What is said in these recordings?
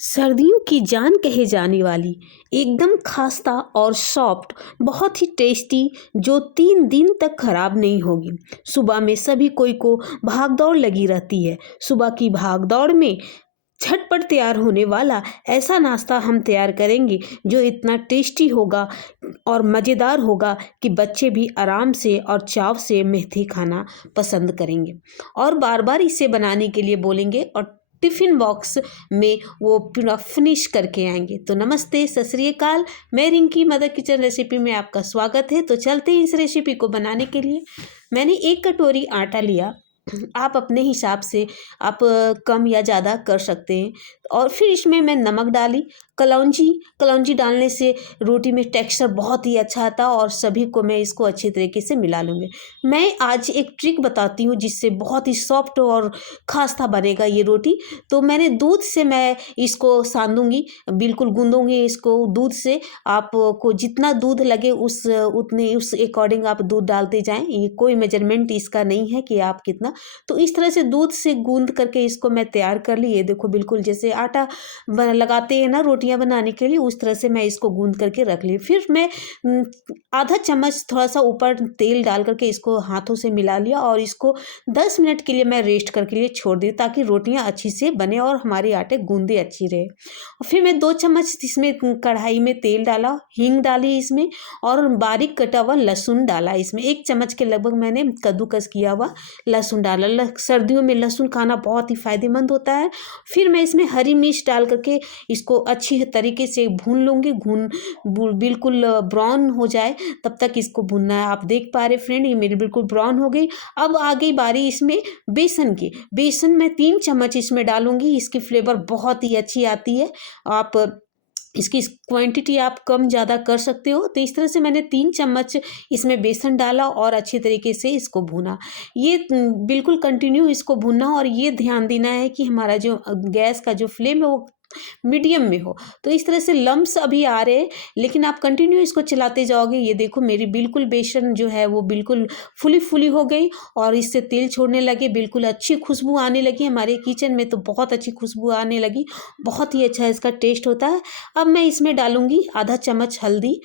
सर्दियों की जान कहे जाने वाली एकदम खास्ता और सॉफ्ट बहुत ही टेस्टी जो 3 दिन तक खराब नहीं होगी। सुबह में सभी कोई को भाग दौड़ लगी रहती है। सुबह की भाग दौड़ में झटपट तैयार होने वाला ऐसा नाश्ता हम तैयार करेंगे जो इतना टेस्टी होगा और मज़ेदार होगा कि बच्चे भी आराम से और चाव से मेथी खाना पसंद करेंगे और बार बार इसे बनाने के लिए बोलेंगे और टिफ़िन बॉक्स में वो पूरा फिनिश करके आएंगे। तो नमस्ते, सत श्री अकाल। मैं रिंकी मदर किचन रेसिपी में आपका स्वागत है। तो चलते हैं इस रेसिपी को बनाने के लिए। मैंने 1 कटोरी आटा लिया। आप अपने हिसाब से आप कम या ज़्यादा कर सकते हैं। और फिर इसमें मैं नमक डाली। कलौंजी डालने से रोटी में टेक्सचर बहुत ही अच्छा आता है और सभी को मैं इसको अच्छे तरीके से मिला लूँगी। मैं आज एक ट्रिक बताती हूँ जिससे बहुत ही सॉफ्ट और खास्ता बनेगा ये रोटी। तो मैंने दूध से मैं इसको सानूँगी, बिल्कुल गूँदूँगी इसको दूध से। आपको जितना दूध लगे उस अकॉर्डिंग आप दूध डालते जाएँ। ये कोई मेजरमेंट इसका नहीं है कि आप कितना। तो इस तरह से दूध से गूँद करके इसको मैं तैयार कर ली। ये देखो बिल्कुल जैसे आटा लगाते हैं ना रोटियां बनाने के लिए, उस तरह से मैं इसको गूँद करके रख ली। फिर मैं आधा चम्मच थोड़ा सा ऊपर तेल डाल करके इसको हाथों से मिला लिया और इसको 10 मिनट के लिए मैं रेस्ट करके लिए छोड़ दी ताकि रोटियां अच्छी से बने और हमारे आटे गूंदे अच्छी रहे। और फिर मैं 2 चम्मच इसमें कढ़ाई में तेल डाला, हींग डाली इसमें और बारीक कटा हुआ लहसुन डाला। इसमें 1 चम्मच के लगभग मैंने कद्दूकस किया हुआ लहसुन डाला। सर्दियों में लहसुन खाना बहुत ही फायदेमंद होता है। फिर मैं इसमें हरी मिर्च डाल करके इसको अच्छी तरीके से भून लूँगी। बिल्कुल ब्राउन हो जाए तब तक इसको भूनना है। आप देख पा रहे फ्रेंड, ये मेरी बिल्कुल ब्राउन हो गई। अब आ गई बारी इसमें बेसन की। बेसन मैं 3 चम्मच इसमें डालूंगी। इसकी फ्लेवर बहुत ही अच्छी आती है। आप इसकी क्वांटिटी आप कम ज़्यादा कर सकते हो। तो इस तरह से मैंने 3 चम्मच इसमें बेसन डाला और अच्छी तरीके से इसको भूना। ये बिल्कुल कंटिन्यू इसको भूनना और ये ध्यान देना है कि हमारा जो गैस का जो फ्लेम है वो मीडियम में हो। तो इस तरह से लम्स अभी आ रहे हैं लेकिन आप कंटिन्यू इसको चलाते जाओगे। ये देखो मेरी बिल्कुल बेसन जो है वो बिल्कुल फुली हो गई और इससे तेल छोड़ने लगे, बिल्कुल अच्छी खुशबू आने लगी। हमारे किचन में तो बहुत अच्छी खुशबू आने लगी, बहुत ही अच्छा इसका टेस्ट होता है। अब मैं इसमें डालूंगी आधा चम्मच हल्दी,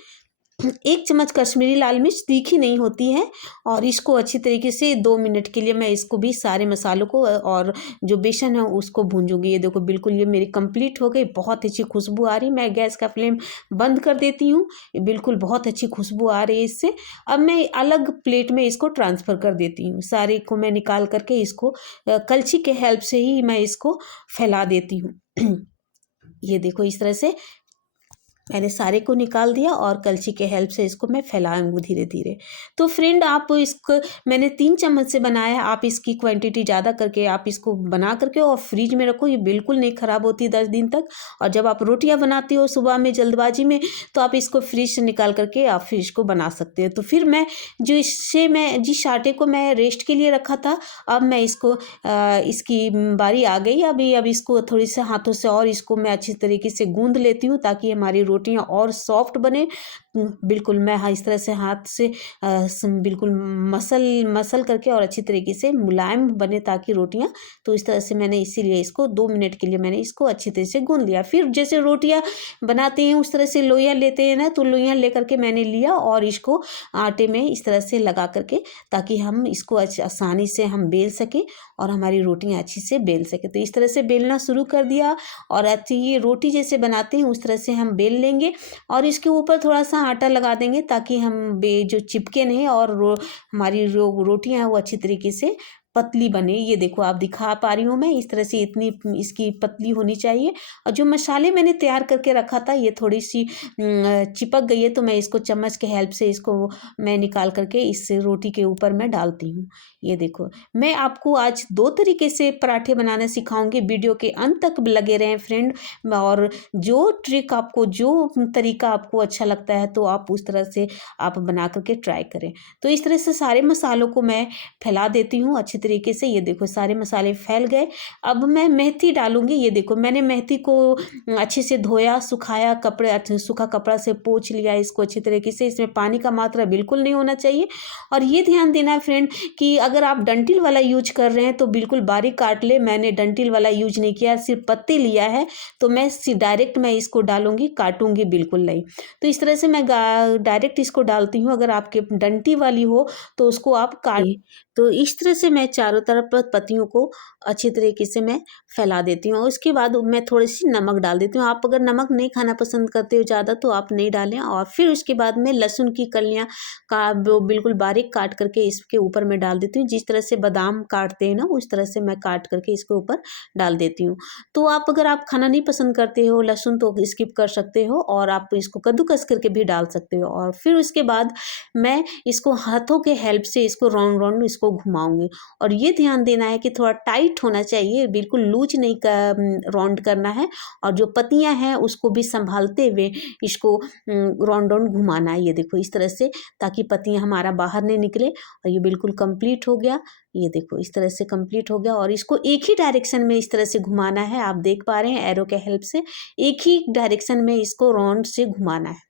1 चम्मच कश्मीरी लाल मिर्च, तीखी नहीं होती है। और इसको अच्छी तरीके से 2 मिनट के लिए मैं इसको भी सारे मसालों को और जो बेसन है उसको भूंजूंगी। ये देखो बिल्कुल ये मेरी कंप्लीट हो गई, बहुत अच्छी खुशबू आ रही। मैं गैस का फ्लेम बंद कर देती हूँ। बिल्कुल बहुत अच्छी खुशबू आ रही है इससे। अब मैं अलग प्लेट में इसको ट्रांसफ़र कर देती हूँ। सारे को मैं निकाल करके इसको कलछी के हेल्प से ही मैं इसको फैला देती हूँ। ये देखो इस तरह से मैंने सारे को निकाल दिया और कलछी के हेल्प से इसको मैं फैलाऊंगी धीरे धीरे। तो फ्रेंड आप इसको मैंने 3 चम्मच से बनाया, आप इसकी क्वांटिटी ज़्यादा करके आप इसको बना करके और फ्रिज में रखो। ये बिल्कुल नहीं ख़राब होती 10 दिन तक। और जब आप रोटियां बनाती हो सुबह में जल्दबाजी में तो आप इसको फ्रिज से निकाल करके आप फिर इसको बना सकते हो। तो फिर मैं जिस आटे को मैं रेस्ट के लिए रखा था, अब मैं इसको इसकी बारी आ गई। अब इसको थोड़ी से हाथों से और इसको मैं अच्छी तरीके से गूंद लेती हूँ ताकि हमारी रोटियां और सॉफ्ट बने। बिल्कुल मैं इस तरह से हाथ से बिल्कुल मसल करके और अच्छी तरीके से मुलायम बने ताकि रोटियां। तो इस तरह से मैंने इसीलिए इसको 2 मिनट के लिए मैंने इसको अच्छी तरह से गूंद लिया। फिर जैसे रोटियां बनाते हैं उस तरह से लोइयां लेते हैं ना, तो लोइयां लेकर के मैंने लिया और इसको आटे में इस तरह से लगा करके ताकि हम इसको आसानी से हम बेल सकें और हमारी रोटियां अच्छी से बेल सकें। तो इस तरह से बेलना शुरू कर दिया और अच्छी ये रोटी जैसे बनाते हैं उस तरह से हम बेल लेंगे और इसके ऊपर थोड़ा सा आटा लगा देंगे ताकि हम जो चिपके नहीं और हमारी रोटियां हैं वो अच्छी तरीके से पतली बने। ये देखो आप दिखा पा रही हूँ मैं, इस तरह से इतनी इसकी पतली होनी चाहिए। और जो मसाले मैंने तैयार करके रखा था ये थोड़ी सी चिपक गई है, तो मैं इसको चम्मच के हेल्प से इसको मैं निकाल करके इस रोटी के ऊपर मैं डालती हूँ। ये देखो मैं आपको आज 2 तरीके से पराठे बनाना सिखाऊंगी। वीडियो के अंत तक लगे रहें फ्रेंड। और जो ट्रिक आपको, जो तरीका आपको अच्छा लगता है तो आप उस तरह से आप बना करके ट्राई करें। तो इस तरह से सारे मसालों को मैं फैला देती हूँ अच्छी तरीके से। ये देखो सारे मसाले फैल गए। अब मैं मेथी डालूँगी। ये देखो मैंने मेथी को अच्छे से धोया, सुखाया, कपड़े अच्छे सूखा कपड़ा से पोंछ लिया इसको अच्छी तरीके से। इसमें पानी का मात्रा बिल्कुल नहीं होना चाहिए। और ये ध्यान देना है फ्रेंड कि अगर आप डंठल वाला यूज कर रहे हैं तो बिल्कुल बारीक काट ले। मैंने डंठल वाला यूज नहीं किया, सिर्फ पत्ते लिया है, तो मैं डायरेक्ट मैं इसको डालूंगी, काटूंगी बिल्कुल नहीं। तो इस तरह से मैं डायरेक्ट इसको डालती हूँ। अगर आपके डंटी वाली हो तो उसको आप काट। तो इस तरह से मैं चारों तरफ पत्तियों को अच्छी तरीके से मैं फैला देती हूँ। और उसके बाद मैं थोड़ी सी नमक डाल देती हूँ। आप अगर नमक नहीं खाना पसंद करते हो ज़्यादा तो आप नहीं डालें। और फिर उसके बाद में लहसुन की कलियाँ का बिल्कुल बारीक काट करके इसके ऊपर मैं डाल देती हूँ। जिस तरह से बादाम काटते हैं ना, उस तरह से मैं काट करके इसके ऊपर डाल देती हूँ। तो आप अगर आप खाना नहीं पसंद करते हो लहसुन तो स्किप कर सकते हो, और आप इसको कद्दूकस करके भी डाल सकते हो। और फिर उसके बाद मैं इसको हाथों के हेल्प से इसको राउंड राउंड इसको घुमाऊंगी। और ये ध्यान देना है कि थोड़ा टाइट होना चाहिए, बिल्कुल लूज नहीं राउंड करना है। और जो पत्तियां हैं उसको भी संभालते हुए इसको राउंड राउंड घुमाना है। ये देखो इस तरह से, ताकि पत्तियां हमारा बाहर नहीं निकले। और ये बिल्कुल कंप्लीट हो गया। ये देखो इस तरह से कंप्लीट हो गया। और इसको एक ही डायरेक्शन में इस तरह से घुमाना है। आप देख पा रहे हैं एरो के हेल्प से एक ही डायरेक्शन में इसको राउंड से घुमाना है।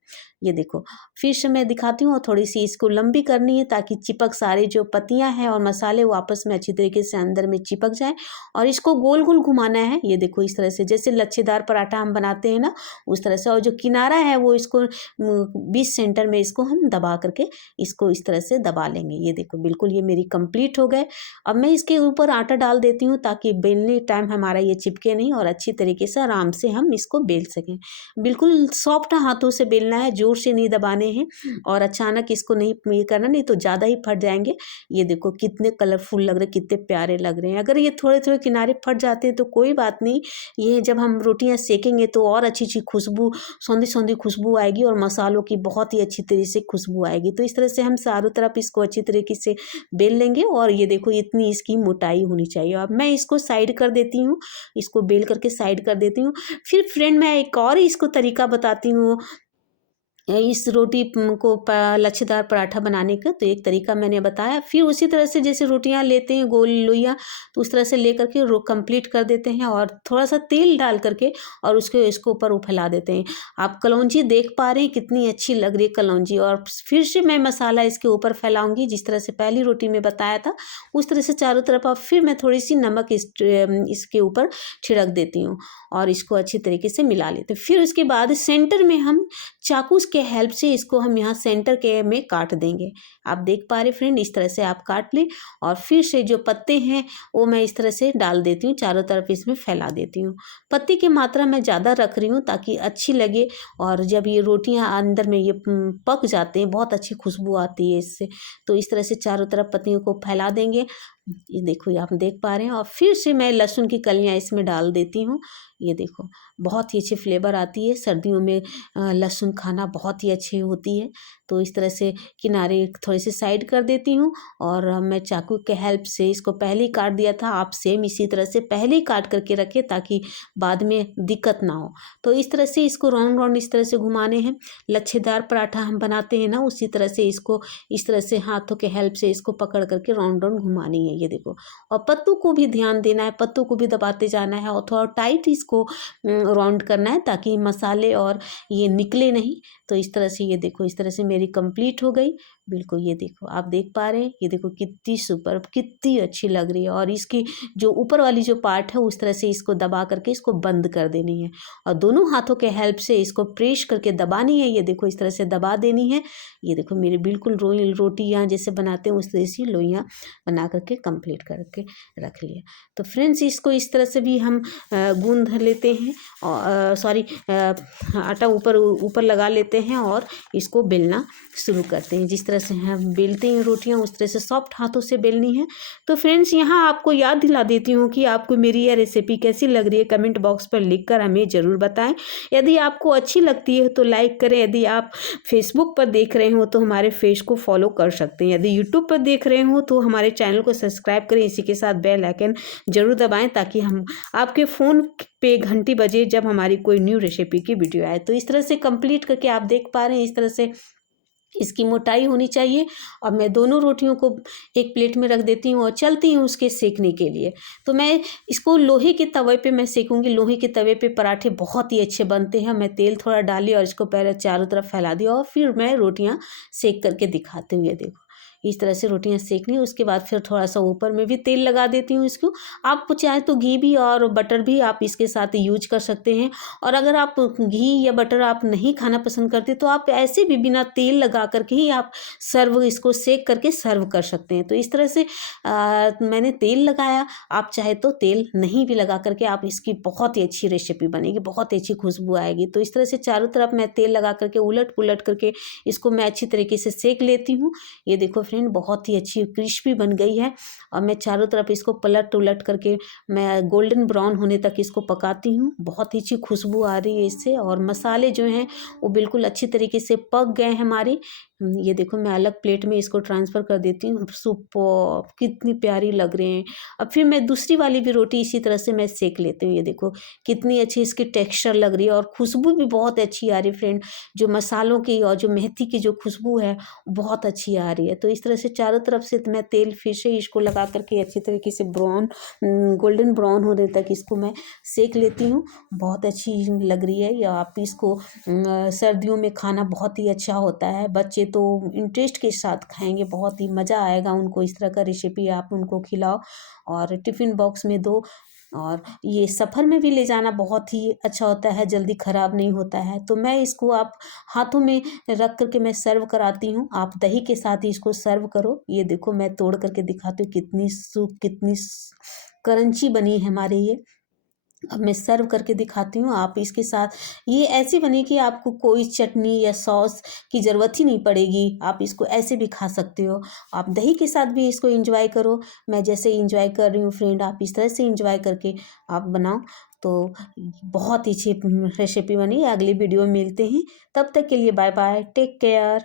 ये देखो फिर से मैं दिखाती हूँ। और थोड़ी सी इसको लंबी करनी है ताकि चिपक सारे जो पत्तियां हैं और मसाले वो आपस में अच्छी तरीके से अंदर में चिपक जाए। और इसको गोल गोल घुमाना है। ये देखो इस तरह से, जैसे लच्छेदार पराठा हम बनाते हैं ना, उस तरह से। और जो किनारा है वो इसको बीच सेंटर में इसको हम दबा करके इसको इस तरह से दबा लेंगे। ये देखो बिल्कुल ये मेरी कंप्लीट हो गए। अब मैं इसके ऊपर आटा डाल देती हूँ ताकि बेलने टाइम हमारा ये चिपके नहीं और अच्छी तरीके से आराम से हम इसको बेल सकें। बिल्कुल सॉफ्ट हाथों से बेलना है, जोर से नहीं दबाने हैं। और अचानक इसको नहीं ये करना, नहीं तो ज़्यादा ही फट जाएंगे। ये देखो कितने कलरफुल लग रहे, कितने प्यारे लग रहे हैं। अगर ये थोड़े थोड़े किनारे फट जाते हैं तो कोई बात नहीं, ये जब हम रोटियां सेकेंगे तो और अच्छी अच्छी खुशबू, सौंधी सौंधी खुशबू आएगी और मसालों की बहुत ही अच्छी तरीके से खुशबू आएगी। तो इस तरह से हम चारों तरफ इसको अच्छी तरीके से बेल लेंगे। और ये देखो इतनी इसकी मोटाई होनी चाहिए। अब मैं इसको साइड कर देती हूँ, इसको बेल करके साइड कर देती हूँ। फिर फ्रेंड मैं एक और इसको तरीका बताती हूँ इस रोटी को लच्छेदार पराठा बनाने का। तो एक तरीका मैंने बताया। फिर उसी तरह से जैसे रोटियां लेते हैं गोल लोइयाँ, तो उस तरह से ले करके कंप्लीट कर देते हैं। और थोड़ा सा तेल डाल करके और इसको ऊपर वो फैला देते हैं। आप कलौंजी देख पा रहे हैं कितनी अच्छी लग रही है कलौंजी। और फिर से मैं मसाला इसके ऊपर फैलाऊंगी जिस तरह से पहली रोटी में बताया था, उस तरह से चारों तरफ। और फिर मैं थोड़ी सी नमक इसके ऊपर छिड़क देती हूँ और इसको अच्छी तरीके से मिला लेते हैं। फिर उसके बाद सेंटर में हम चाकू के हेल्प से इसको हम यहाँ सेंटर के में काट देंगे। आप देख पा रहे फ्रेंड, इस तरह से आप काट लें। और फिर से जो पत्ते हैं वो मैं इस तरह से डाल देती हूँ, चारों तरफ इसमें फैला देती हूँ। पत्ती की मात्रा मैं ज़्यादा रख रही हूँ ताकि अच्छी लगे। और जब ये रोटियाँ अंदर में ये पक जाते हैं बहुत अच्छी खुशबू आती है इससे। तो इस तरह से चारों तरफ पत्तियों को फैला देंगे। ये देखो ये आप देख पा रहे हैं। और फिर से मैं लहसुन की कलियाँ इसमें डाल देती हूँ। ये देखो बहुत ही अच्छी फ्लेवर आती है। सर्दियों में लहसुन खाना बहुत ही अच्छी होती है। तो इस तरह से किनारे थोड़े से साइड कर देती हूँ। और मैं चाकू के हेल्प से इसको पहले ही काट दिया था, आप सेम इसी तरह से पहले ही काट करके रखें ताकि बाद में दिक्कत ना हो। तो इस तरह से इसको राउंड राउंड इस तरह से घुमाने हैं। लच्छेदार पराठा हम बनाते हैं ना, उसी तरह से इसको इस तरह से हाथों के हेल्प से इसको पकड़ करके राउंड राउंड घुमानी है। ये देखो, और पत्तों को भी ध्यान देना है, पत्तों को भी दबाते जाना है और थोड़ा टाइट इसको राउंड करना है ताकि मसाले और ये निकले नहीं। तो इस तरह से ये देखो इस तरह से मेरी कंप्लीट हो गई। बिल्कुल ये देखो आप देख पा रहे हैं, ये देखो कितनी सुपर, कितनी अच्छी लग रही है। और इसकी जो ऊपर वाली जो पार्ट है उस तरह से इसको दबा करके इसको बंद कर देनी है। और दोनों हाथों के हेल्प से इसको प्रेस करके दबानी है। ये देखो इस तरह से दबा देनी है। ये देखो मेरी बिल्कुल रोटियाँ जैसे बनाते हैं उस तरह से लोइयाँ बना करके कंप्लीट करके रख लिया। तो फ्रेंड्स इसको इस तरह से भी हम गूंद लेते हैं। और आटा ऊपर लगा लेते हैं और इसको बेलना शुरू करते हैं। जिस तरह से हम बेलते हैं रोटियां उस तरह से सॉफ्ट हाथों से बेलनी है। तो फ्रेंड्स यहाँ आपको याद दिला देती हूँ कि आपको मेरी यह रेसिपी कैसी लग रही है, कमेंट बॉक्स पर लिखकर हमें ज़रूर बताएं। यदि आपको अच्छी लगती है तो लाइक करें। यदि आप फेसबुक पर देख रहे हो तो हमारे पेज को फॉलो कर सकते हैं। यदि यूट्यूब पर देख रहे हो तो हमारे चैनल को सब्सक्राइब करें। इसी के साथ बेल आइकन जरूर दबाएं ताकि हम आपके फ़ोन पे घंटी बजे जब हमारी कोई न्यू रेसिपी की वीडियो आए। तो इस तरह से कंप्लीट करके आप देख पा रहे हैं इस तरह से इसकी मोटाई होनी चाहिए। और मैं दोनों रोटियों को एक प्लेट में रख देती हूँ और चलती हूँ उसके सेकने के लिए। तो मैं इसको लोहे के तवे पे मैं सेकूँगी। लोहे के तवे पे पराठे बहुत ही अच्छे बनते हैं। मैं तेल थोड़ा डाली और इसको पहले चारों तरफ फैला दिया और फिर मैं रोटियाँ सेक करके दिखाती हूँ। ये देखो, इस तरह से रोटियाँ सेकनी। उसके बाद फिर थोड़ा सा ऊपर में भी तेल लगा देती हूँ इसको। आप चाहे तो घी भी और बटर भी आप इसके साथ यूज कर सकते हैं। और अगर आप घी या बटर आप नहीं खाना पसंद करते तो आप ऐसे भी बिना तेल लगा करके ही आप सर्व इसको सेक करके सर्व कर सकते हैं। तो इस तरह से मैंने तेल लगाया। आप चाहे तो तेल नहीं भी लगा करके आप इसकी बहुत ही अच्छी रेसिपी बनेगी, बहुत ही अच्छी खुशबू आएगी। तो इस तरह से चारों तरफ मैं तेल लगा करके उलट पुलट करके इसको मैं अच्छी तरीके से सेक लेती हूँ। ये देखो फ्रेंड, बहुत ही अच्छी क्रिस्पी बन गई है। और मैं चारों तरफ इसको पलट उलट करके मैं गोल्डन ब्राउन होने तक इसको पकाती हूँ। बहुत ही अच्छी खुशबू आ रही है इससे और मसाले जो हैं वो बिल्कुल अच्छी तरीके से पक गए हैं हमारे। ये देखो, मैं अलग प्लेट में इसको ट्रांसफ़र कर देती हूँ। सुपर्ब! कितनी प्यारी लग रहे हैं। अब फिर मैं दूसरी वाली भी रोटी इसी तरह से मैं सेक लेती हूँ। ये देखो कितनी अच्छी इसकी टेक्सचर लग रही है और खुशबू भी बहुत अच्छी आ रही है फ्रेंड। जो मसालों की और जो मेथी की जो खुशबू है बहुत अच्छी आ रही है। तो इस तरह से चारों तरफ से मैं तेल फिर से इसको लगा करके अच्छी तरीके से गोल्डन ब्राउन होने तक इसको मैं सेक लेती हूँ। बहुत अच्छी लग रही है। या आप इसको सर्दियों में खाना बहुत ही अच्छा होता है। बच्चे तो इंटरेस्ट के साथ खाएंगे, बहुत ही मज़ा आएगा उनको। इस तरह का रेसिपी आप उनको खिलाओ और टिफ़िन बॉक्स में दो। और ये सफ़र में भी ले जाना बहुत ही अच्छा होता है, जल्दी ख़राब नहीं होता है। तो मैं इसको आप हाथों में रख करके मैं सर्व कराती हूँ। आप दही के साथ ही इसको सर्व करो। ये देखो, मैं तोड़ करके दिखाती हूँ कितनी क्रंची बनी है हमारे ये। अब मैं सर्व करके दिखाती हूँ। आप इसके साथ ये ऐसी बनी कि आपको कोई चटनी या सॉस की ज़रूरत ही नहीं पड़ेगी। आप इसको ऐसे भी खा सकते हो। आप दही के साथ भी इसको एंजॉय करो। मैं जैसे एंजॉय कर रही हूँ फ्रेंड, आप इस तरह से एंजॉय करके आप बनाओ। तो बहुत ही अच्छी रेसिपी बनी। अगली वीडियो में मिलते हैं। तब तक के लिए बाय बाय, टेक केयर।